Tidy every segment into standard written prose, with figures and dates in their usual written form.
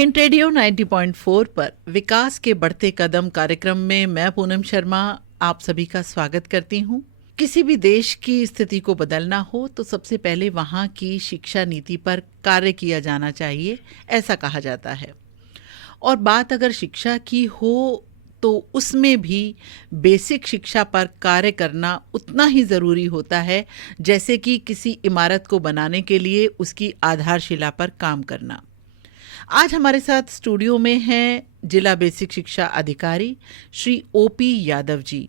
Hint radio 90.4 पर विकास के बढ़ते कदम कार्यक्रम में मैं पूनम शर्मा आप सभी का स्वागत करती हूँ। किसी भी देश की स्थिति को बदलना हो तो सबसे पहले वहाँ की शिक्षा नीति पर कार्य किया जाना चाहिए, ऐसा कहा जाता है। और बात अगर शिक्षा की हो तो उसमें भी बेसिक शिक्षा पर कार्य करना उतना ही ज़रूरी होता है जैसे कि किसी इमारत को बनाने के लिए उसकी आधारशिला पर काम करना। आज हमारे साथ स्टूडियो में हैं जिला बेसिक शिक्षा अधिकारी श्री ओपी यादव जी,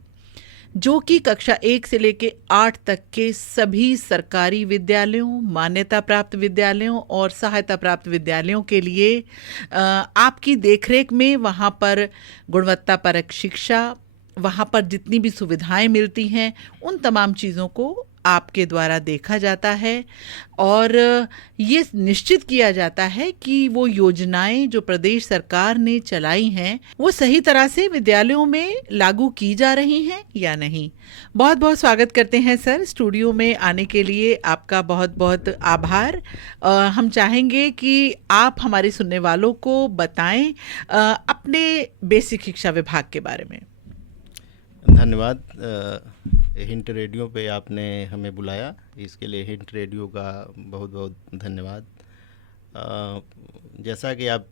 जो कि कक्षा 1 से लेकर 8 तक के सभी सरकारी विद्यालयों, मान्यता प्राप्त विद्यालयों और सहायता प्राप्त विद्यालयों के लिए आपकी देखरेख में वहाँ पर गुणवत्तापरक शिक्षा, वहाँ पर जितनी भी सुविधाएं मिलती हैं उन तमाम चीज़ों को आपके द्वारा देखा जाता है और ये निश्चित किया जाता है कि वो योजनाएं जो प्रदेश सरकार ने चलाई हैं वो सही तरह से विद्यालयों में लागू की जा रही हैं या नहीं। बहुत बहुत स्वागत करते हैं सर, स्टूडियो में आने के लिए आपका बहुत बहुत आभार। हम चाहेंगे कि आप हमारे सुनने वालों को बताएं अपने बेसिक शिक्षा विभाग के बारे में। धन्यवाद। हिंट रेडियो पे आपने हमें बुलाया, इसके लिए हिंट रेडियो का बहुत बहुत धन्यवाद। जैसा कि आप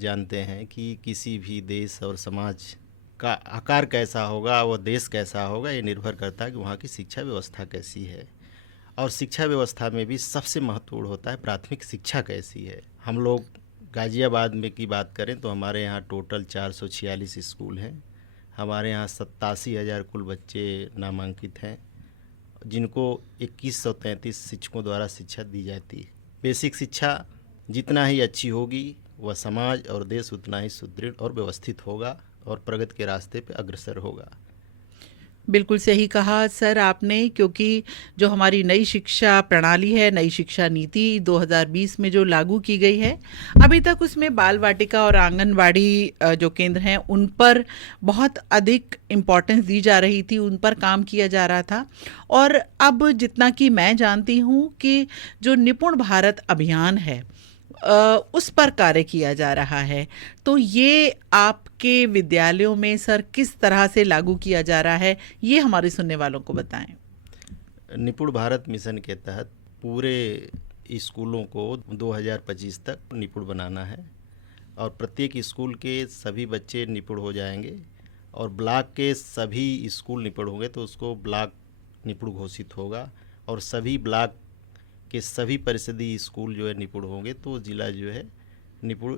जानते हैं कि किसी भी देश और समाज का आकार कैसा होगा, वो देश कैसा होगा, ये निर्भर करता है कि वहाँ की शिक्षा व्यवस्था कैसी है। और शिक्षा व्यवस्था में भी सबसे महत्वपूर्ण होता है प्राथमिक शिक्षा कैसी है। हम लोग गाज़ियाबाद में की बात करें तो हमारे यहाँ टोटल 446 स्कूल हैं। हमारे यहाँ 87,000 कुल बच्चे नामांकित हैं, जिनको 2133 शिक्षकों द्वारा शिक्षा दी जाती है। बेसिक शिक्षा जितना ही अच्छी होगी वह समाज और देश उतना ही सुदृढ़ और व्यवस्थित होगा और प्रगति के रास्ते पर अग्रसर होगा। बिल्कुल सही कहा सर आपने, क्योंकि जो हमारी नई शिक्षा प्रणाली है, नई शिक्षा नीति 2020 में जो लागू की गई है, अभी तक उसमें बाल वाटिका और आंगनवाड़ी जो केंद्र हैं उन पर बहुत अधिक इम्पोर्टेंस दी जा रही थी, उन पर काम किया जा रहा था। और अब जितना कि मैं जानती हूँ कि जो निपुण भारत अभियान है उस पर कार्य किया जा रहा है, तो ये आपके विद्यालयों में सर किस तरह से लागू किया जा रहा है, ये हमारे सुनने वालों को बताएं। निपुण भारत मिशन के तहत पूरे स्कूलों को 2025 तक निपुण बनाना है और प्रत्येक स्कूल के सभी बच्चे निपुण हो जाएंगे और ब्लॉक के सभी स्कूल निपुण होंगे तो उसको ब्लॉक निपुण घोषित होगा और सभी ब्लॉक के सभी परिषदीय स्कूल जो है निपुण होंगे तो जिला जो है निपुण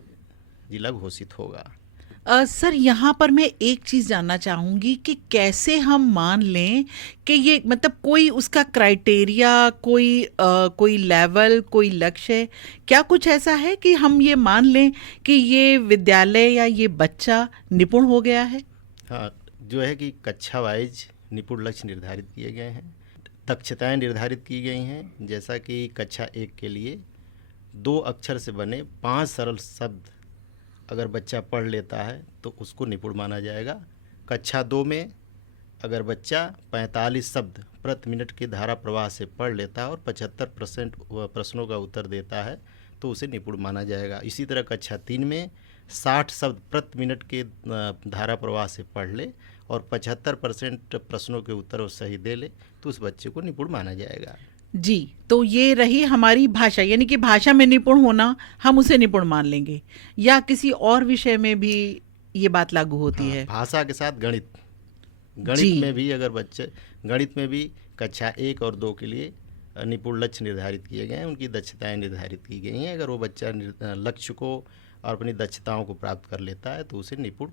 जिला घोषित होगा। सर यहाँ पर मैं एक चीज़ जानना चाहूँगी कि कैसे हम मान लें कि ये मतलब कोई उसका क्राइटेरिया, कोई लेवल, कोई लक्ष्य, क्या कुछ ऐसा है कि हम ये मान लें कि ये विद्यालय या ये बच्चा निपुण हो गया है? हाँ, जो है कि कक्षा वाइज निपुण लक्ष्य निर्धारित किए गए हैं, दक्षताएं निर्धारित की गई हैं। जैसा कि कक्षा 1 के लिए 2 अक्षर से बने 5 सरल शब्द अगर बच्चा पढ़ लेता है तो उसको निपुण माना जाएगा। कक्षा 2 में अगर बच्चा 45 शब्द प्रति मिनट के धारा प्रवाह से पढ़ लेता है और 75% प्रश्नों का उत्तर देता है तो उसे निपुण माना जाएगा। इसी तरह कक्षा 3 में 60 शब्द प्रति मिनट के धारा प्रवाह से पढ़ ले और 75% प्रश्नों के उत्तर वो सही दे ले तो उस बच्चे को निपुण माना जाएगा। जी, तो ये रही हमारी भाषा, यानी कि भाषा में निपुण होना हम उसे निपुण मान लेंगे, या किसी और विषय में भी ये बात लागू होती है? भाषा के साथ गणित में भी अगर बच्चे गणित में भी कक्षा 1 और 2 के लिए निपुण लक्ष्य निर्धारित किए गए हैं, उनकी दक्षताएं निर्धारित की गई हैं। अगर वो बच्चा लक्ष्य को और अपनी दक्षताओं को प्राप्त कर लेता है तो उसे निपुण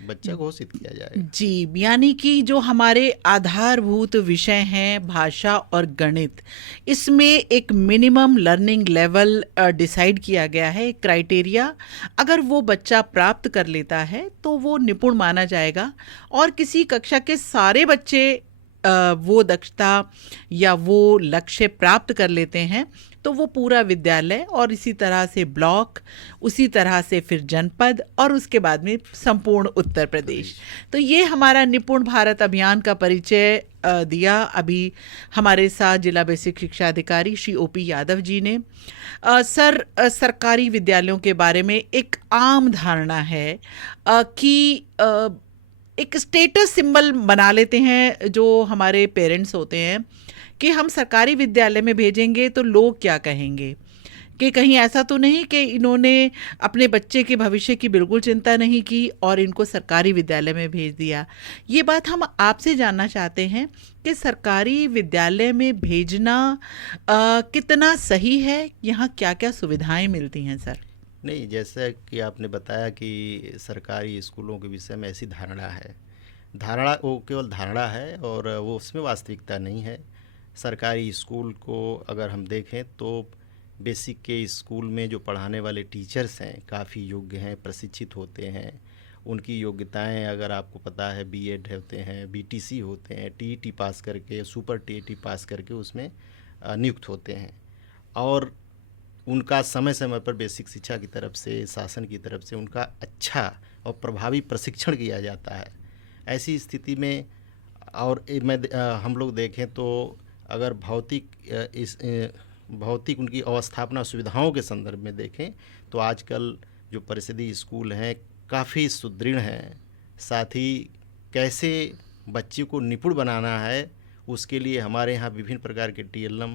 बच्चा घोषित किया जाएगा। जी, यानी कि जो हमारे आधारभूत विषय हैं भाषा और गणित, इसमें एक मिनिमम लर्निंग लेवल डिसाइड किया गया है, एक क्राइटेरिया। अगर वो बच्चा प्राप्त कर लेता है तो वो निपुण माना जाएगा और किसी कक्षा के सारे बच्चे वो दक्षता या वो लक्ष्य प्राप्त कर लेते हैं तो वो पूरा विद्यालय और इसी तरह से ब्लॉक, उसी तरह से फिर जनपद और उसके बाद में संपूर्ण उत्तर प्रदेश। तो ये हमारा निपुण भारत अभियान का परिचय दिया अभी हमारे साथ जिला बेसिक शिक्षा अधिकारी श्री ओपी यादव जी ने। सर, सरकारी विद्यालयों के बारे में एक आम धारणा है कि एक स्टेटस सिंबल बना लेते हैं जो हमारे पेरेंट्स होते हैं कि हम सरकारी विद्यालय में भेजेंगे तो लोग क्या कहेंगे, कि कहीं ऐसा तो नहीं कि इन्होंने अपने बच्चे के भविष्य की बिल्कुल चिंता नहीं की और इनको सरकारी विद्यालय में भेज दिया। ये बात हम आपसे जानना चाहते हैं कि सरकारी विद्यालय में भेजना कितना सही है, यहाँ क्या क्या सुविधाएं मिलती हैं सर? नहीं, जैसा कि आपने बताया कि सरकारी स्कूलों के विषय में ऐसी धारणा है, धारणा वो केवल धारणा है और वो उसमें वास्तविकता नहीं है। सरकारी स्कूल को अगर हम देखें तो बेसिक के स्कूल में जो पढ़ाने वाले टीचर्स हैं काफ़ी योग्य हैं, प्रशिक्षित होते हैं। उनकी योग्यताएं अगर आपको पता है, बीएड होते हैं, बीटीसी होते हैं, टीईटी पास करके, सुपर टीईटी पास करके उसमें नियुक्त होते हैं और उनका समय समय पर बेसिक शिक्षा की तरफ से, शासन की तरफ से उनका अच्छा और प्रभावी प्रशिक्षण किया जाता है। ऐसी स्थिति में और हम लोग देखें तो अगर भौतिक उनकी अवस्थापना सुविधाओं के संदर्भ में देखें तो आजकल जो परिषदीय स्कूल हैं काफ़ी सुदृढ़ हैं। साथ ही कैसे बच्चे को निपुण बनाना है उसके लिए हमारे यहाँ विभिन्न प्रकार के टीएलएम,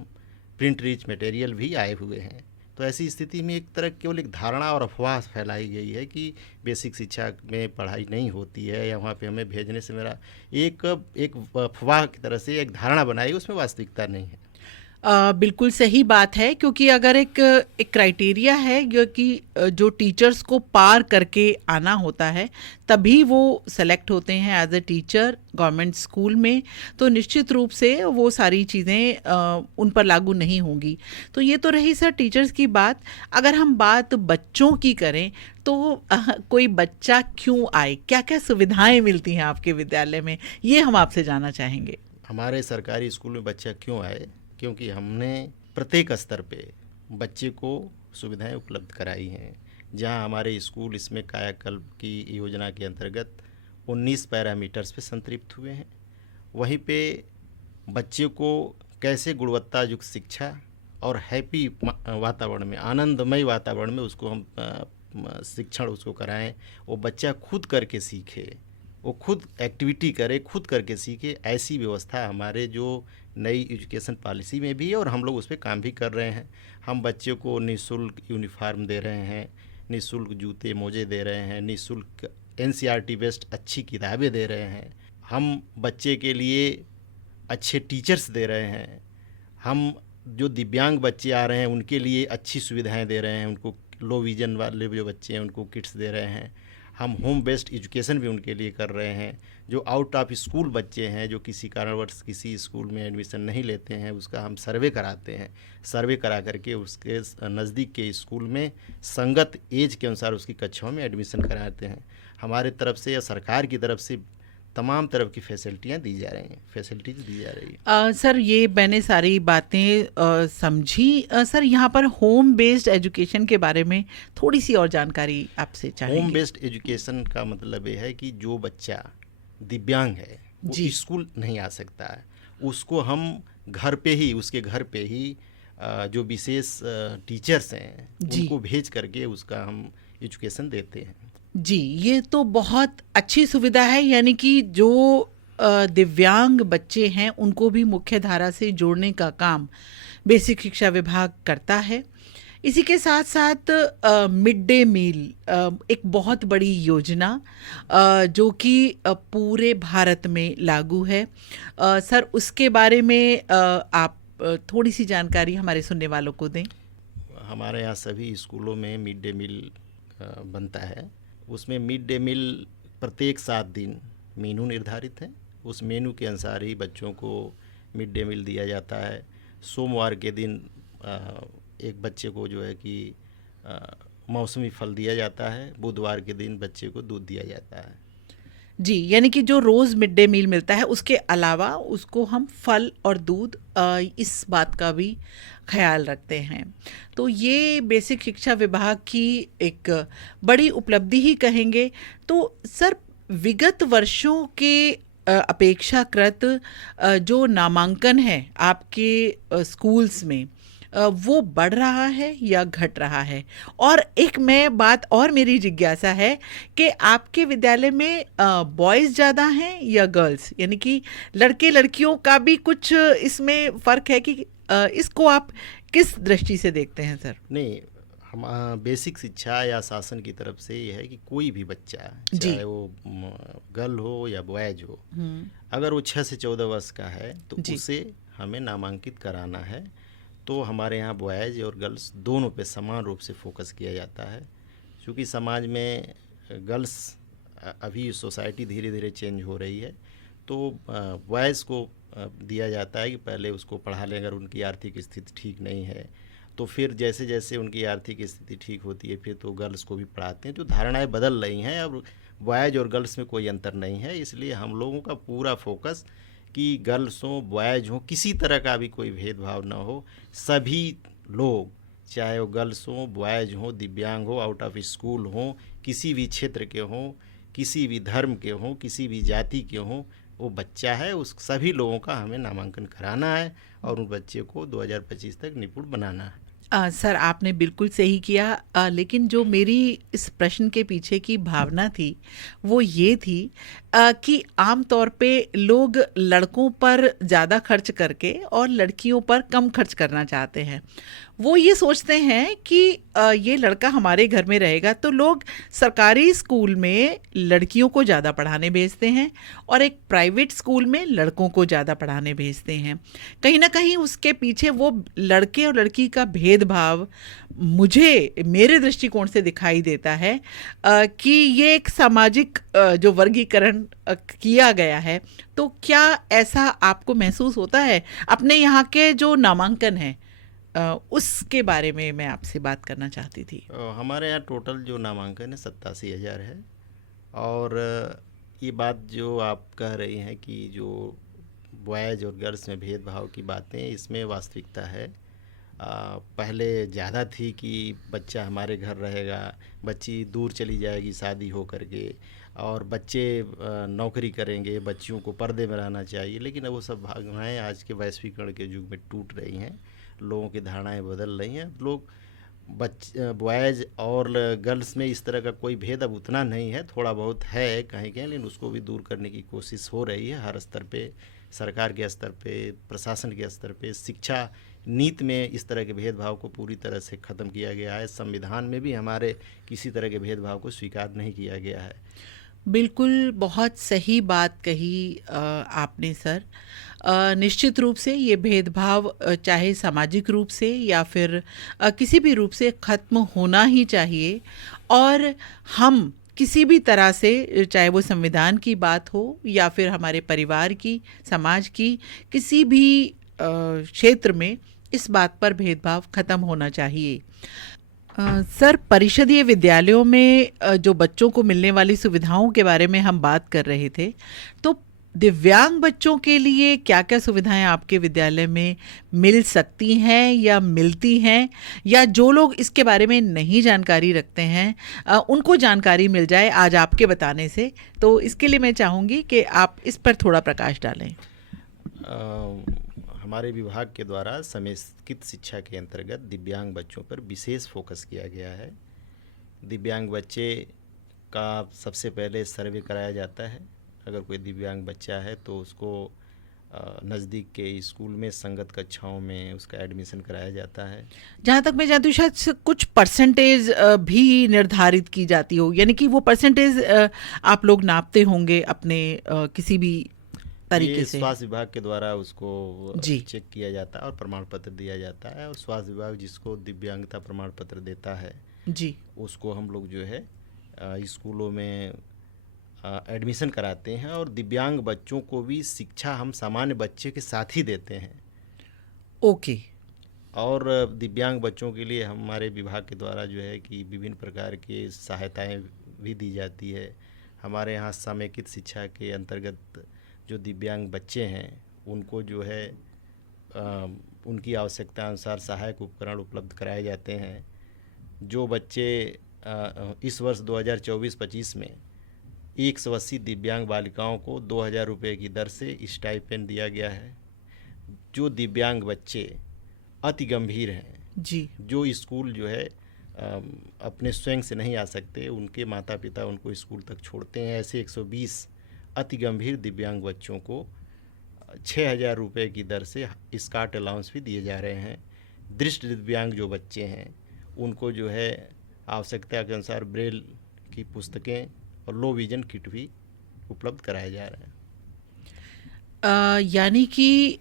प्रिंट रिच मटेरियल भी आए हुए हैं। तो ऐसी स्थिति में एक तरह केवल एक धारणा और अफवाह फैलाई गई है कि बेसिक शिक्षा में पढ़ाई नहीं होती है या वहाँ पे हमें भेजने से मेरा एक अफवाह की तरह से एक धारणा बनाई, उसमें वास्तविकता नहीं है। बिल्कुल सही बात है, क्योंकि अगर एक क्राइटेरिया है कि जो टीचर्स को पार करके आना होता है तभी वो सेलेक्ट होते हैं as a teacher government school में, तो निश्चित रूप से वो सारी चीज़ें उन पर लागू नहीं होंगी। तो ये तो रही सर टीचर्स की बात। अगर हम बात बच्चों की करें तो कोई बच्चा क्यों आए, क्या क्या सुविधाएं मिलती हैं आपके विद्यालय में, ये हम आपसे जानना चाहेंगे। हमारे सरकारी स्कूल में बच्चा क्यों आए, क्योंकि हमने प्रत्येक स्तर पे बच्चे को सुविधाएं उपलब्ध कराई हैं। जहां हमारे स्कूल इसमें कायाकल्प की योजना के अंतर्गत 19 पैरामीटर्स पे संतृप्त हुए हैं, वहीं पे बच्चे को कैसे गुणवत्ता युक्त शिक्षा और हैप्पी वातावरण में, आनंदमय वातावरण में उसको हम शिक्षण उसको कराएं, वो बच्चा खुद करके सीखे, वो खुद एक्टिविटी करे, खुद करके सीखे। ऐसी व्यवस्था हमारे जो नई एजुकेशन पॉलिसी में भी है और हम लोग उस पर काम भी कर रहे हैं। हम बच्चे को निःशुल्क यूनिफॉर्म दे रहे हैं, निःशुल्क जूते मोजे दे रहे हैं, निःशुल्क एनसीईआरटी बेस्ड अच्छी किताबें दे रहे हैं, हम बच्चे के लिए अच्छे टीचर्स दे रहे हैं, हम जो दिव्यांग बच्चे आ रहे हैं उनके लिए अच्छी सुविधाएं दे रहे हैं, उनको लो विजन वाले जो बच्चे हैं उनको किट्स दे रहे हैं, हम होम बेस्ड एजुकेशन भी उनके लिए कर रहे हैं। जो आउट ऑफ स्कूल बच्चे हैं जो किसी कारणवश किसी स्कूल में एडमिशन नहीं लेते हैं उसका हम सर्वे कराते हैं, सर्वे करा करके उसके नज़दीक के स्कूल में संगत एज के अनुसार उसकी कक्षाओं में एडमिशन कराते हैं। हमारे तरफ से या सरकार की तरफ से तमाम तरह की फैसिलिटीज़ दी जा रही है। सर ये मैंने सारी बातें समझी। सर यहाँ पर होम बेस्ड एजुकेशन के बारे में थोड़ी सी और जानकारी आपसे चाहेंगे। होम बेस्ड एजुकेशन का मतलब ये है कि जो बच्चा दिव्यांग है वो स्कूल नहीं आ सकता है, उसको हम घर पे ही, उसके घर पे ही जो विशेष टीचर्स हैं उनको भेज करके उसका हम एजुकेशन देते हैं। जी, ये तो बहुत अच्छी सुविधा है, यानी कि जो दिव्यांग बच्चे हैं उनको भी मुख्य धारा से जोड़ने का काम बेसिक शिक्षा विभाग करता है। इसी के साथ साथ मिड डे मील एक बहुत बड़ी योजना जो कि पूरे भारत में लागू है। सर उसके बारे में आप थोड़ी सी जानकारी हमारे सुनने वालों को दें। हमारे यहाँ सभी स्कूलों में मिड डे मील बनता है। उसमें मिड डे मील प्रत्येक 7 दिन मेनू निर्धारित है, उस मेनू के अनुसार ही बच्चों को मिड डे मील दिया जाता है। सोमवार के दिन एक बच्चे को जो है कि मौसमी फल दिया जाता है, बुधवार के दिन बच्चे को दूध दिया जाता है। जी, यानी कि जो रोज़ मिड डे मील मिलता है उसके अलावा उसको हम फल और दूध इस बात का भी ख्याल रखते हैं। तो ये बेसिक शिक्षा विभाग की एक बड़ी उपलब्धि ही कहेंगे। तो सर, विगत वर्षों के अपेक्षाकृत जो नामांकन है आपके स्कूल्स में, वो बढ़ रहा है या घट रहा है? और एक मैं बात और मेरी जिज्ञासा है कि आपके विद्यालय में बॉयज़ ज़्यादा हैं या गर्ल्स, यानी कि लड़के लड़कियों का भी कुछ इसमें फ़र्क है कि इसको आप किस दृष्टि से देखते हैं सर? नहीं, हम बेसिक शिक्षा या शासन की तरफ से ये है कि कोई भी बच्चा, जी। चाहे वो गर्ल हो या बॉयज हो, हम्म। अगर वो 6 से 14 वर्ष का है तो जी। उसे हमें नामांकित कराना है। तो हमारे यहाँ बॉयज़ और गर्ल्स दोनों पे समान रूप से फोकस किया जाता है, क्योंकि समाज में गर्ल्स अभी सोसाइटी धीरे धीरे चेंज हो रही है। तो बॉयज़ को दिया जाता है कि पहले उसको पढ़ा लें, अगर उनकी आर्थिक स्थिति ठीक नहीं है तो फिर जैसे जैसे उनकी आर्थिक स्थिति ठीक होती है फिर तो गर्ल्स को भी पढ़ाते हैं। तो धारणाएं बदल रही हैं, अब बॉयज़ और गर्ल्स में कोई अंतर नहीं है। इसलिए हम लोगों का पूरा फोकस कि गर्ल्स हों बॉयज़ हों, किसी तरह का भी कोई भेदभाव ना हो। सभी लोग, चाहे वो गर्ल्स हों बॉयज़ हों, दिव्यांग हो, आउट ऑफ स्कूल हों, किसी भी क्षेत्र के हों, किसी भी धर्म के हों, किसी भी जाति के हों, वो बच्चा है, उस सभी लोगों का हमें नामांकन कराना है और उन बच्चे को 2025 तक निपुण बनाना है। सर, आपने बिल्कुल सही किया, लेकिन जो मेरी इस प्रश्न के पीछे की भावना थी वो ये थी कि आम तौर पे लोग लड़कों पर ज़्यादा खर्च करके और लड़कियों पर कम खर्च करना चाहते हैं। वो ये सोचते हैं कि ये लड़का हमारे घर में रहेगा, तो लोग सरकारी स्कूल में लड़कियों को ज़्यादा पढ़ाने भेजते हैं और एक प्राइवेट स्कूल में लड़कों को ज़्यादा पढ़ाने भेजते हैं। कहीं ना कहीं उसके पीछे वो लड़के और लड़की का भेदभाव मुझे मेरे दृष्टिकोण से दिखाई देता है कि ये एक सामाजिक जो वर्गीकरण किया गया है। तो क्या ऐसा आपको महसूस होता है? अपने यहाँ के जो नामांकन है उसके बारे में मैं आपसे बात करना चाहती थी। हमारे यहाँ टोटल जो नामांकन है 87,000 है। और ये बात जो आप कह रही हैं कि जो बॉयज़ और गर्ल्स में भेदभाव की बातें, इसमें वास्तविकता है। पहले ज़्यादा थी कि बच्चा हमारे घर रहेगा, बच्ची दूर चली जाएगी शादी हो करके, और बच्चे नौकरी करेंगे, बच्चियों को पर्दे में रहना चाहिए। लेकिन अब वो सब भावनाएँ आज के वैश्वीकरण के युग में टूट रही हैं, लोगों की धारणाएं बदल रही हैं। लोग बॉयज़ और गर्ल्स में इस तरह का कोई भेद अब उतना नहीं है, थोड़ा बहुत है कहीं कहीं, लेकिन उसको भी दूर करने की कोशिश हो रही है हर स्तर पे, सरकार के स्तर पे, प्रशासन के स्तर पे। शिक्षा नीति में इस तरह के भेदभाव को पूरी तरह से ख़त्म किया गया है। संविधान में भी हमारे किसी तरह के भेदभाव को स्वीकार नहीं किया गया है। बिल्कुल, बहुत सही बात कही आपने सर। निश्चित रूप से ये भेदभाव चाहे सामाजिक रूप से या फिर किसी भी रूप से ख़त्म होना ही चाहिए। और हम किसी भी तरह से, चाहे वो संविधान की बात हो या फिर हमारे परिवार की, समाज की, किसी भी क्षेत्र में इस बात पर भेदभाव ख़त्म होना चाहिए। सर, परिषदीय विद्यालयों में जो बच्चों को मिलने वाली सुविधाओं के बारे में हम बात कर रहे थे, तो दिव्यांग बच्चों के लिए क्या क्या सुविधाएं आपके विद्यालय में मिल सकती हैं या मिलती हैं, या जो लोग इसके बारे में नहीं जानकारी रखते हैं उनको जानकारी मिल जाए आज आपके बताने से? तो इसके लिए मैं चाहूँगी कि आप इस पर थोड़ा प्रकाश डालें। हमारे विभाग के द्वारा समेकित शिक्षा के अंतर्गत दिव्यांग बच्चों पर विशेष फोकस किया गया है। दिव्यांग बच्चे का सबसे पहले सर्वे कराया जाता है। अगर कोई दिव्यांग बच्चा है तो उसको नज़दीक के स्कूल में संगत कक्षाओं में उसका एडमिशन कराया जाता है। जहाँ तक मैं जानती हूँ शायद कुछ परसेंटेज भी निर्धारित की जाती हो, यानी कि वो परसेंटेज आप लोग नापते होंगे अपने किसी भी तरीके ये से। स्वास्थ्य विभाग के द्वारा उसको जी। चेक किया जाता है और प्रमाण पत्र दिया जाता है, और स्वास्थ्य विभाग जिसको दिव्यांगता प्रमाण पत्र देता है जी। उसको हम लोग जो है स्कूलों में एडमिशन कराते हैं। और दिव्यांग बच्चों को भी शिक्षा हम सामान्य बच्चे के साथ ही देते हैं। ओके। और दिव्यांग बच्चों के लिए हमारे विभाग के द्वारा जो है कि विभिन्न प्रकार की सहायताएं भी दी जाती है। हमारे यहाँ समेकित शिक्षा के अंतर्गत जो दिव्यांग बच्चे हैं उनको जो है उनकी आवश्यकता अनुसार सहायक उपकरण उपलब्ध कराए जाते हैं। जो बच्चे इस वर्ष 2024-25 में 180 दिव्यांग बालिकाओं को 2,000 रुपये की दर से स्टाइपेंड दिया गया है। जो दिव्यांग बच्चे अति गंभीर हैं जी, जो स्कूल जो है अपने स्वयं से नहीं आ सकते, उनके माता पिता उनको स्कूल तक छोड़ते हैं, ऐसे 120 अति गंभीर दिव्यांग बच्चों को 6,000 रुपये की दर से स्कार्ट अलाउंस भी दिए जा रहे हैं। दृष्टि दिव्यांग जो बच्चे हैं उनको जो है आवश्यकता के अनुसार ब्रेल की पुस्तकें और लो विजन किट भी उपलब्ध कराए जा रहे हैं। यानी कि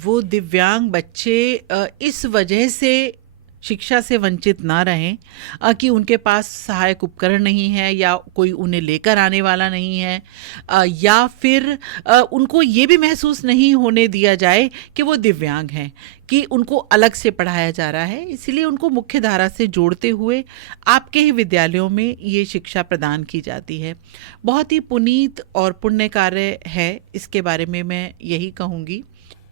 वो दिव्यांग बच्चे इस वजह से शिक्षा से वंचित ना रहें कि उनके पास सहायक उपकरण नहीं है या कोई उन्हें लेकर आने वाला नहीं है, या फिर उनको ये भी महसूस नहीं होने दिया जाए कि वो दिव्यांग हैं, कि उनको अलग से पढ़ाया जा रहा है। इसलिए उनको मुख्य धारा से जोड़ते हुए आपके ही विद्यालयों में ये शिक्षा प्रदान की जाती है। बहुत ही पुनीत और पुण्य कार्य है, इसके बारे में मैं यही कहूँगी।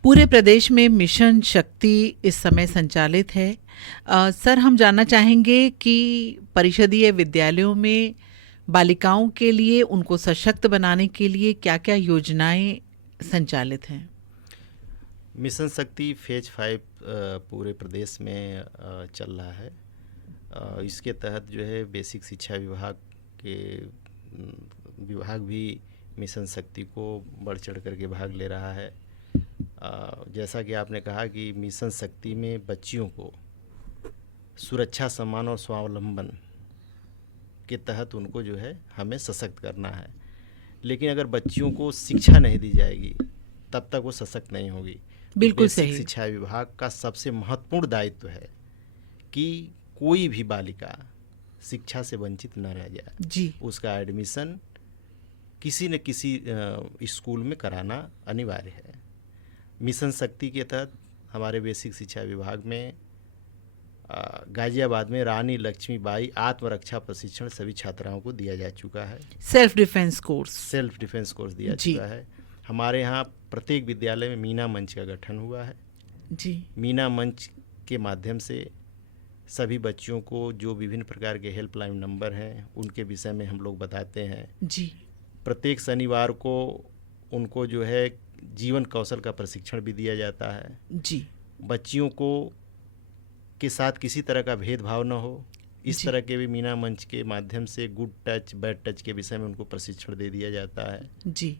पूरे प्रदेश में मिशन शक्ति इस समय संचालित है। सर, हम जानना चाहेंगे कि परिषदीय विद्यालयों में बालिकाओं के लिए, उनको सशक्त बनाने के लिए क्या क्या योजनाएं संचालित हैं? मिशन शक्ति फेज 5 पूरे प्रदेश में चल रहा है। इसके तहत जो है बेसिक शिक्षा विभाग भी मिशन शक्ति को बढ़ चढ़ करके भाग ले रहा है। जैसा कि आपने कहा कि मिशन शक्ति में बच्चियों को सुरक्षा, सम्मान और स्वावलंबन के तहत उनको जो है हमें सशक्त करना है। लेकिन अगर बच्चियों को शिक्षा नहीं दी जाएगी तब तक वो सशक्त नहीं होगी। बिल्कुल बेसिक सही। शिक्षा विभाग का सबसे महत्वपूर्ण दायित्व है कि कोई भी बालिका शिक्षा से वंचित न रह जाए जी, उसका एडमिशन किसी न किसी स्कूल में कराना अनिवार्य है। मिशन शक्ति के तहत हमारे बेसिक शिक्षा विभाग में गाजियाबाद में रानी लक्ष्मीबाई आत्मरक्षा प्रशिक्षण सभी छात्राओं को दिया जा चुका है। सेल्फ डिफेंस कोर्स दिया चुका है। हमारे यहाँ प्रत्येक विद्यालय में मीना मंच का गठन हुआ है जी। मीना मंच के माध्यम से सभी बच्चियों को जो विभिन्न प्रकार के हेल्पलाइन नंबर हैं उनके विषय में हम लोग बताते हैं जी। प्रत्येक शनिवार को उनको जो है जीवन कौशल का प्रशिक्षण भी दिया जाता है जी। बच्चियों को के साथ किसी तरह का भेदभाव न हो, इस तरह के भी मीना मंच के माध्यम से गुड टच बैड टच के विषय में उनको प्रशिक्षण दे दिया जाता है जी।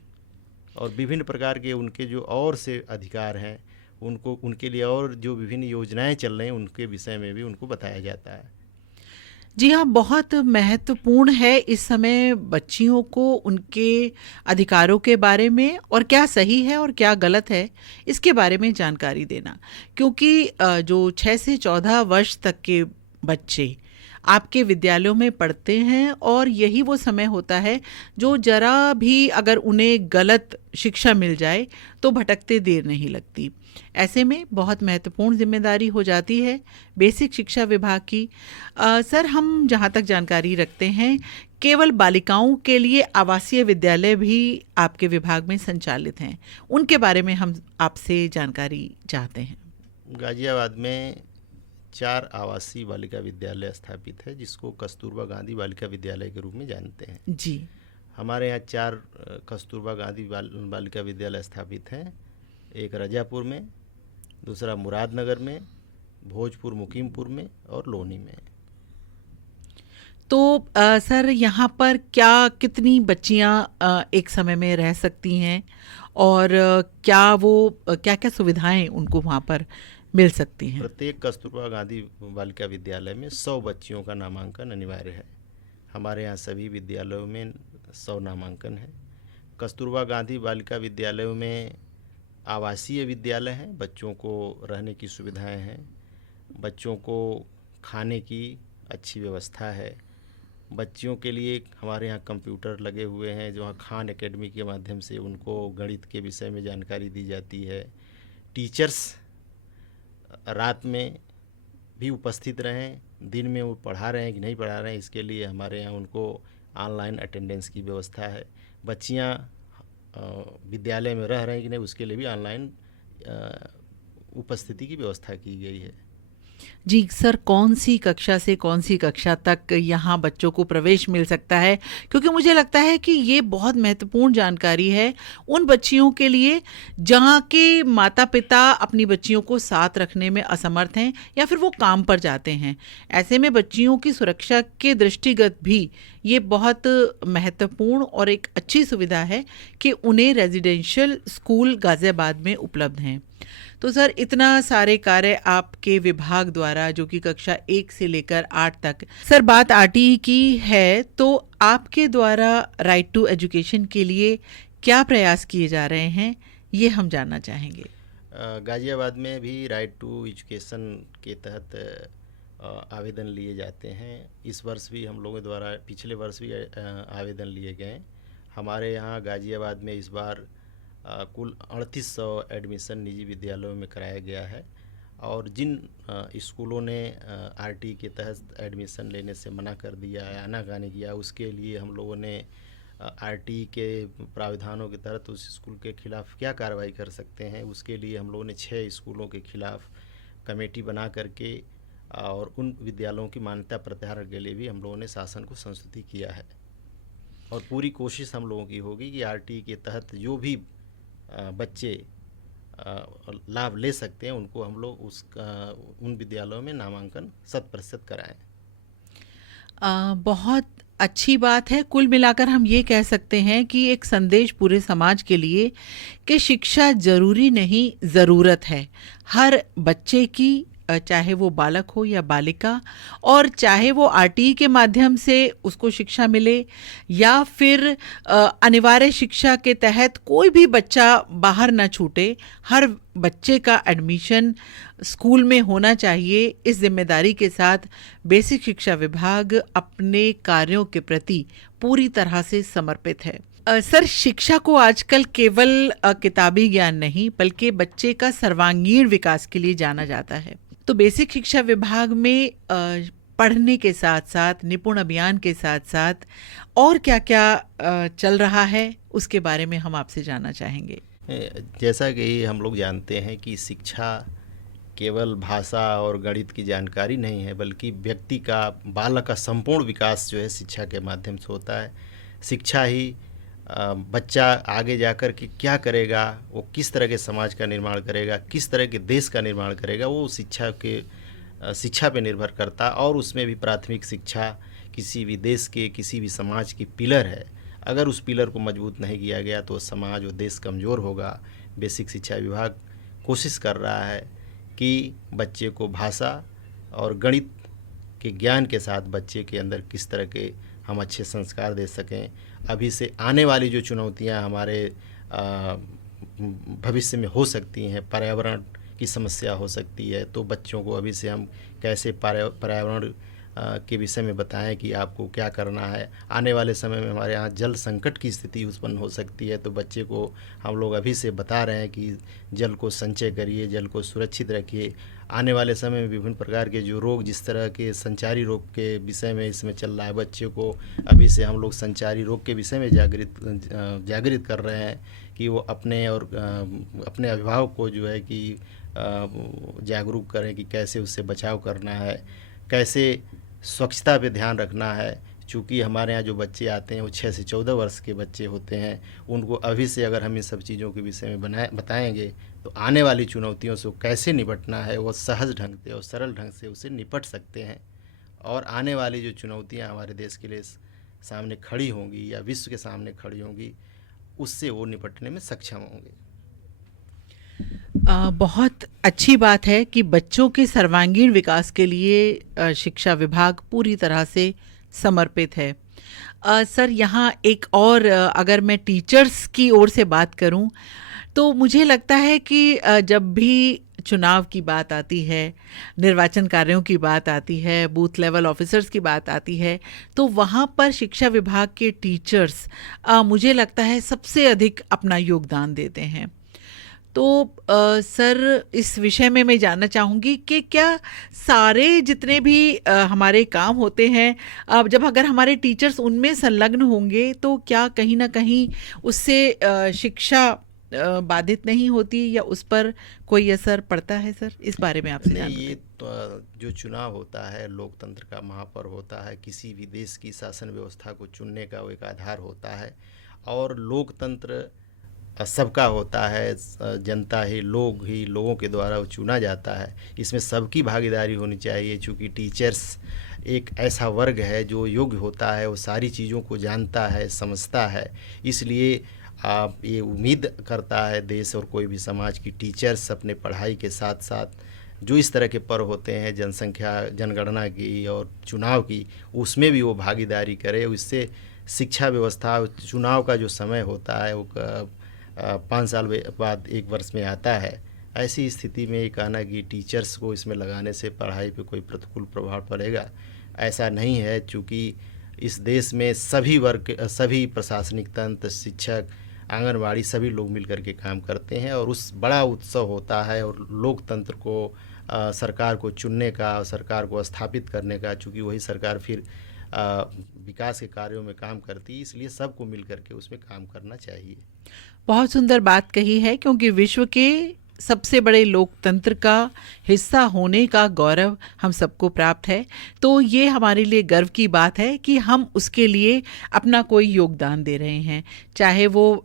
और विभिन्न प्रकार के उनके जो और से अधिकार हैं उनको उनके लिए और जो विभिन्न योजनाएं चल रही हैं उनके विषय में भी उनको बताया जाता है। जी हाँ, बहुत महत्वपूर्ण है इस समय बच्चियों को उनके अधिकारों के बारे में और क्या सही है और क्या गलत है इसके बारे में जानकारी देना, क्योंकि जो 6 से 14 वर्ष तक के बच्चे आपके विद्यालयों में पढ़ते हैं और यही वो समय होता है जो जरा भी अगर उन्हें गलत शिक्षा मिल जाए तो भटकते देर नहीं लगती। ऐसे में बहुत महत्वपूर्ण जिम्मेदारी हो जाती है बेसिक शिक्षा विभाग की। सर, हम जहाँ तक जानकारी रखते हैं केवल बालिकाओं के लिए आवासीय विद्यालय भी आपके विभाग में संचालित हैं, उनके बारे में हम आपसे जानकारी चाहते हैं। गाजियाबाद में 4 आवासीय बालिका विद्यालय स्थापित है जिसको कस्तूरबा गांधी बालिका विद्यालय के रूप में जानते हैं जी। हमारे यहाँ 4 कस्तूरबा गांधी बालिका विद्यालय स्थापित हैं। एक रजापुर में, दूसरा मुरादनगर में, भोजपुर मुकीमपुर में और लोनी में। तो सर, यहाँ पर कितनी बच्चियाँ एक समय में रह सकती हैं और क्या क्या सुविधाएं उनको वहाँ पर मिल सकती हैं? प्रत्येक कस्तूरबा गांधी बालिका विद्यालय में 100 बच्चियों का नामांकन अनिवार्य है। हमारे यहाँ सभी विद्यालयों में 100 नामांकन है। कस्तूरबा गांधी बालिका विद्यालयों में आवासीय विद्यालय हैं, बच्चों को रहने की सुविधाएं हैं, बच्चों को खाने की अच्छी व्यवस्था है, बच्चियों के लिए हमारे यहाँ कंप्यूटर लगे हुए हैं जो खान एकेडमी के माध्यम से उनको गणित के विषय में जानकारी दी जाती है। टीचर्स रात में भी उपस्थित रहें, दिन में वो पढ़ा रहे हैं कि नहीं पढ़ा रहे हैं इसके लिए हमारे यहाँ उनको ऑनलाइन अटेंडेंस की व्यवस्था है। बच्चियां विद्यालय में रह रही हैं कि नहीं, उसके लिए भी ऑनलाइन उपस्थिति की व्यवस्था की गई है। जी सर, कौन सी कक्षा से कौन सी कक्षा तक यहाँ बच्चों को प्रवेश मिल सकता है? क्योंकि मुझे लगता है कि ये बहुत महत्वपूर्ण जानकारी है उन बच्चियों के लिए जहाँ के माता पिता अपनी बच्चियों को साथ रखने में असमर्थ हैं या फिर वो काम पर जाते हैं। ऐसे में बच्चियों की सुरक्षा के दृष्टिगत भी ये बहुत महत्वपूर्ण और एक अच्छी सुविधा है कि उन्हें रेजिडेंशियल स्कूल गाज़ियाबाद में उपलब्ध हैं। तो सर, इतना सारे कार्य आपके विभाग द्वारा, जो कि कक्षा 1 से लेकर 8 तक, सर बात आरटीई की है, तो आपके द्वारा राइट टू एजुकेशन के लिए क्या प्रयास किए जा रहे हैं, ये हम जानना चाहेंगे। गाज़ियाबाद में भी राइट टू एजुकेशन के तहत आवेदन लिए जाते हैं। इस वर्ष भी हम लोगों द्वारा, पिछले वर्ष भी आवेदन लिए गए। हमारे यहाँ गाज़ियाबाद में इस बार कुल 3800 एडमिशन निजी विद्यालयों में कराया गया है। और जिन स्कूलों ने आरटी के तहत एडमिशन लेने से मना कर दिया है, आनाकानी किया, उसके लिए हम लोगों ने आरटी के प्रावधानों के तहत उस स्कूल के खिलाफ़ क्या कार्रवाई कर सकते हैं, उसके लिए हम लोगों ने 6 स्कूलों के खिलाफ़ कमेटी बना करके और उन विद्यालयों की मान्यता प्रत्याहार के लिए भी हम लोगों ने शासन को संस्तुति किया है। और पूरी कोशिश हम लोगों की होगी कि आरटी के तहत जो भी बच्चे लाभ ले सकते हैं, उनको हम लोग उन विद्यालयों में नामांकन 100% कराएं। बहुत अच्छी बात है। कुल मिलाकर हम ये कह सकते हैं कि एक संदेश पूरे समाज के लिए कि शिक्षा जरूरी नहीं, ज़रूरत है। हर बच्चे की, चाहे वो बालक हो या बालिका, और चाहे वो आरटीई के माध्यम से उसको शिक्षा मिले या फिर अनिवार्य शिक्षा के तहत कोई भी बच्चा बाहर ना छूटे, हर बच्चे का एडमिशन स्कूल में होना चाहिए। इस जिम्मेदारी के साथ बेसिक शिक्षा विभाग अपने कार्यों के प्रति पूरी तरह से समर्पित है। सर, शिक्षा को आजकल केवल किताबी ज्ञान नहीं बल्कि बच्चे का सर्वांगीण विकास के लिए जाना जाता है। तो बेसिक शिक्षा विभाग में पढ़ने के साथ साथ, निपुण अभियान के साथ साथ और क्या क्या चल रहा है, उसके बारे में हम आपसे जानना चाहेंगे। जैसा कि हम लोग जानते हैं कि शिक्षा केवल भाषा और गणित की जानकारी नहीं है, बल्कि व्यक्ति का, बालक का संपूर्ण विकास जो है शिक्षा के माध्यम से होता है। शिक्षा ही बच्चा आगे जाकर के क्या करेगा, वो किस तरह के समाज का निर्माण करेगा, किस तरह के देश का निर्माण करेगा, वो शिक्षा पे निर्भर करता। और उसमें भी प्राथमिक शिक्षा किसी भी देश के, किसी भी समाज की पिलर है। अगर उस पिलर को मजबूत नहीं किया गया तो समाज और देश कमज़ोर होगा। बेसिक शिक्षा विभाग कोशिश कर रहा है कि बच्चे को भाषा और गणित के ज्ञान के साथ बच्चे के अंदर किस तरह के हम अच्छे संस्कार दे सकें। अभी से आने वाली जो चुनौतियां हमारे भविष्य में हो सकती हैं, पर्यावरण की समस्या हो सकती है, तो बच्चों को अभी से हम कैसे पर्यावरण के विषय में बताएं कि आपको क्या करना है। आने वाले समय में हमारे यहाँ जल संकट की स्थिति उत्पन्न हो सकती है, तो बच्चे को हम लोग अभी से बता रहे हैं कि जल को संचय करिए, जल को सुरक्षित रखिए। आने वाले समय में विभिन्न प्रकार के जो रोग, जिस तरह के संचारी रोग के विषय में इसमें चल रहा है, बच्चे को अभी से हम लोग संचारी रोग के विषय में जागृत कर रहे हैं कि वो अपने और अपने अभिभावक को जो है कि जागरूक करें कि कैसे उससे बचाव करना है, कैसे स्वच्छता पे ध्यान रखना है। चूँकि हमारे यहाँ जो बच्चे आते हैं वो 6 से 14 वर्ष के बच्चे होते हैं, उनको अभी से अगर हम इन सब चीज़ों के विषय में बताएंगे तो आने वाली चुनौतियों से कैसे निपटना है वो सहज ढंग से और सरल ढंग से उससे निपट सकते हैं। और आने वाली जो चुनौतियाँ हमारे देश के लिए सामने खड़ी होंगी या विश्व के सामने खड़ी होंगी, उससे वो निपटने में सक्षम होंगे। बहुत अच्छी बात है कि बच्चों के सर्वांगीण विकास के लिए शिक्षा विभाग पूरी तरह से समर्पित है। सर, यहाँ एक और, अगर मैं टीचर्स की ओर से बात करूँ तो मुझे लगता है कि जब भी चुनाव की बात आती है, निर्वाचन कार्यों की बात आती है, बूथ लेवल ऑफिसर्स की बात आती है, तो वहाँ पर शिक्षा विभाग के टीचर्स मुझे लगता है सबसे अधिक अपना योगदान देते हैं। तो सर इस विषय में मैं जानना चाहूँगी कि क्या सारे जितने भी हमारे काम होते हैं, अब जब अगर हमारे टीचर्स उनमें संलग्न होंगे तो क्या कहीं ना कहीं उससे शिक्षा बाधित नहीं होती या उस पर कोई असर पड़ता है? सर इस बारे में आपसे नहीं, जानना ये है। तो जो चुनाव होता है लोकतंत्र का महापर्व होता है, किसी भी देश की शासन व्यवस्था को चुनने का वो एक आधार होता है। और लोकतंत्र सबका होता है, जनता ही लोगों के द्वारा वो चुना जाता है। इसमें सबकी भागीदारी होनी चाहिए, चूँकि टीचर्स एक ऐसा वर्ग है जो योग्य होता है, वो सारी चीज़ों को जानता है, समझता है। इसलिए आप ये उम्मीद करता है देश और कोई भी समाज की टीचर्स अपने पढ़ाई के साथ साथ जो इस तरह के पर्व होते हैं जनसंख्या जनगणना की और चुनाव की, उसमें भी वो भागीदारी करे। इससे शिक्षा व्यवस्था, चुनाव का जो समय होता है वो 5 साल बाद 1 वर्ष में आता है। ऐसी स्थिति में ये कहना कि टीचर्स को इसमें लगाने से पढ़ाई पे कोई प्रतिकूल प्रभाव पड़ेगा, ऐसा नहीं है। चूँकि इस देश में सभी वर्ग, सभी प्रशासनिक तंत्र, शिक्षक, आंगनबाड़ी सभी लोग मिलकर के काम करते हैं और उस बड़ा उत्सव होता है। और लोकतंत्र को सरकार को चुनने का, सरकार को स्थापित करने का, चूँकि वही सरकार फिर विकास के कार्यों में काम करती है, इसलिए सबको मिल करके उसमें काम करना चाहिए। बहुत सुंदर बात कही है, क्योंकि विश्व के सबसे बड़े लोकतंत्र का हिस्सा होने का गौरव हम सबको प्राप्त है। तो ये हमारे लिए गर्व की बात है कि हम उसके लिए अपना कोई योगदान दे रहे हैं, चाहे वो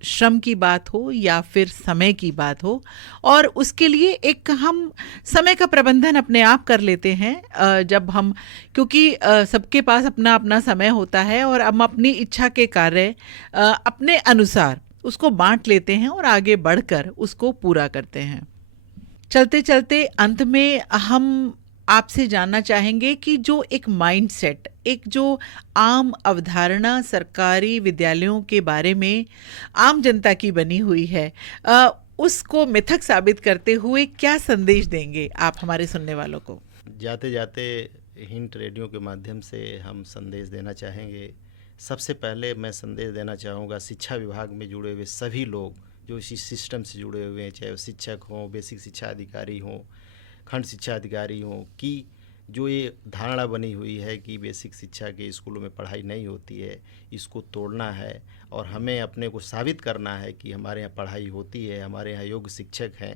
श्रम की बात हो या फिर समय की बात हो। और उसके लिए एक हम समय का प्रबंधन अपने आप कर लेते हैं जब हम, क्योंकि सबके पास अपना अपना समय होता है और हम अपनी इच्छा के कार्य अपने अनुसार उसको बांट लेते हैं और आगे बढ़कर उसको पूरा करते हैं। चलते चलते अंत में हम आपसे जानना चाहेंगे कि जो एक माइंडसेट, एक जो आम अवधारणा सरकारी विद्यालयों के बारे में आम जनता की बनी हुई है, उसको मिथक साबित करते हुए क्या संदेश देंगे आप हमारे सुनने वालों को? जाते जाते हिंट रेडियो के माध्यम से हम संदेश देना चाहेंगे। सबसे पहले मैं संदेश देना चाहूँगा शिक्षा विभाग में जुड़े हुए सभी लोग जो इसी सिस्टम से जुड़े हुए हैं, चाहे वो शिक्षक हों, बेसिक शिक्षा अधिकारी हों, खंड शिक्षा अधिकारी हों, कि जो ये धारणा बनी हुई है कि बेसिक शिक्षा के स्कूलों में पढ़ाई नहीं होती है, इसको तोड़ना है और हमें अपने को साबित करना है कि हमारे यहाँ पढ़ाई होती है, हमारे यहाँ योग्य शिक्षक हैं।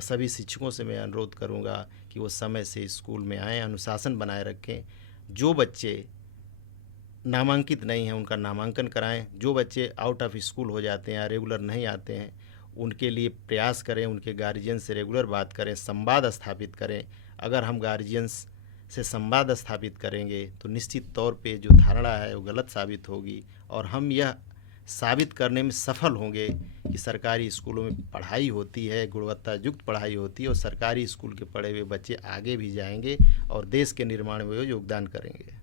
सभी शिक्षकों से मैं अनुरोध करूँगा कि वो समय से स्कूल में आएँ, अनुशासन बनाए रखें। जो बच्चे नामांकित नहीं हैं उनका नामांकन कराएं। जो बच्चे आउट ऑफ स्कूल हो जाते हैं या रेगुलर नहीं आते हैं उनके लिए प्रयास करें, उनके गार्जियन से रेगुलर बात करें, संवाद स्थापित करें। अगर हम गार्जियंस से संवाद स्थापित करेंगे तो निश्चित तौर पे जो धारणा है वो गलत साबित होगी और हम यह साबित करने में सफल होंगे कि सरकारी स्कूलों में पढ़ाई होती है, गुणवत्ता युक्त पढ़ाई होती है और सरकारी स्कूल के पढ़े हुए बच्चे आगे भी जाएंगे और देश के निर्माण में योगदान करेंगे।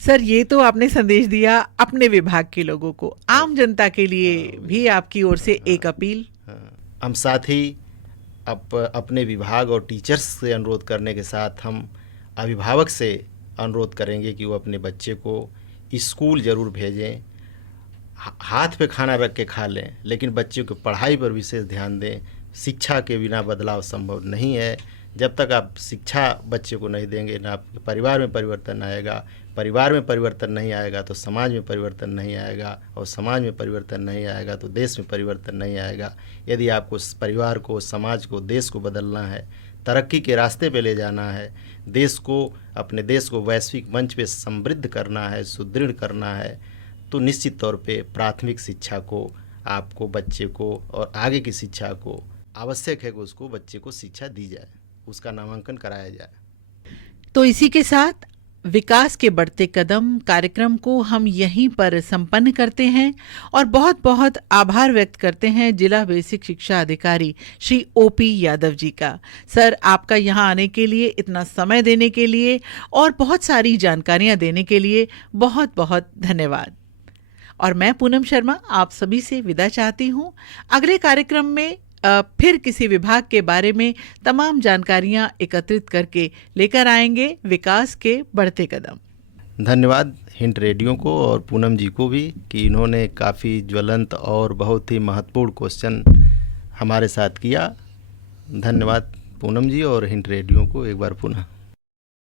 सर ये तो आपने संदेश दिया अपने विभाग के लोगों को, आम जनता के लिए भी आपकी ओर से एक अपील। हम साथ ही अपने विभाग और टीचर्स से अनुरोध करने के साथ हम अभिभावक से अनुरोध करेंगे कि वो अपने बच्चे को स्कूल ज़रूर भेजें। हाथ पे खाना रख के खा लें, लेकिन बच्चे को पढ़ाई पर विशेष ध्यान दें। शिक्षा के बिना बदलाव संभव नहीं है। जब तक आप शिक्षा बच्चे को नहीं देंगे ना आपके परिवार में परिवर्तन आएगा, परिवार में परिवर्तन नहीं आएगा तो समाज में परिवर्तन नहीं आएगा, और समाज में परिवर्तन नहीं आएगा तो देश में परिवर्तन नहीं आएगा। यदि आपको परिवार को, समाज को, देश को बदलना है, तरक्की के रास्ते पे ले जाना है, देश को, अपने देश को वैश्विक मंच पे समृद्ध करना है, सुदृढ़ करना है, तो निश्चित तौर पे प्राथमिक शिक्षा को आपको, बच्चे को और आगे की शिक्षा को आवश्यक है कि उसको, बच्चे को शिक्षा दी जाए, उसका नामांकन कराया जाए। तो इसी के साथ विकास के बढ़ते कदम कार्यक्रम को हम यहीं पर संपन्न करते हैं और बहुत बहुत आभार व्यक्त करते हैं जिला बेसिक शिक्षा अधिकारी श्री OP यादव जी का। सर आपका यहाँ आने के लिए, इतना समय देने के लिए और बहुत सारी जानकारियाँ देने के लिए बहुत बहुत धन्यवाद। और मैं पूनम शर्मा आप सभी से विदा चाहती हूँ। अगले कार्यक्रम में फिर किसी विभाग के बारे में तमाम जानकारियां एकत्रित करके लेकर आएंगे विकास के बढ़ते कदम। धन्यवाद हिंट रेडियो को और पूनम जी को भी कि इन्होंने काफ़ी ज्वलंत और बहुत ही महत्वपूर्ण क्वेश्चन हमारे साथ किया। धन्यवाद पूनम जी और हिंद रेडियो को एक बार पुनः।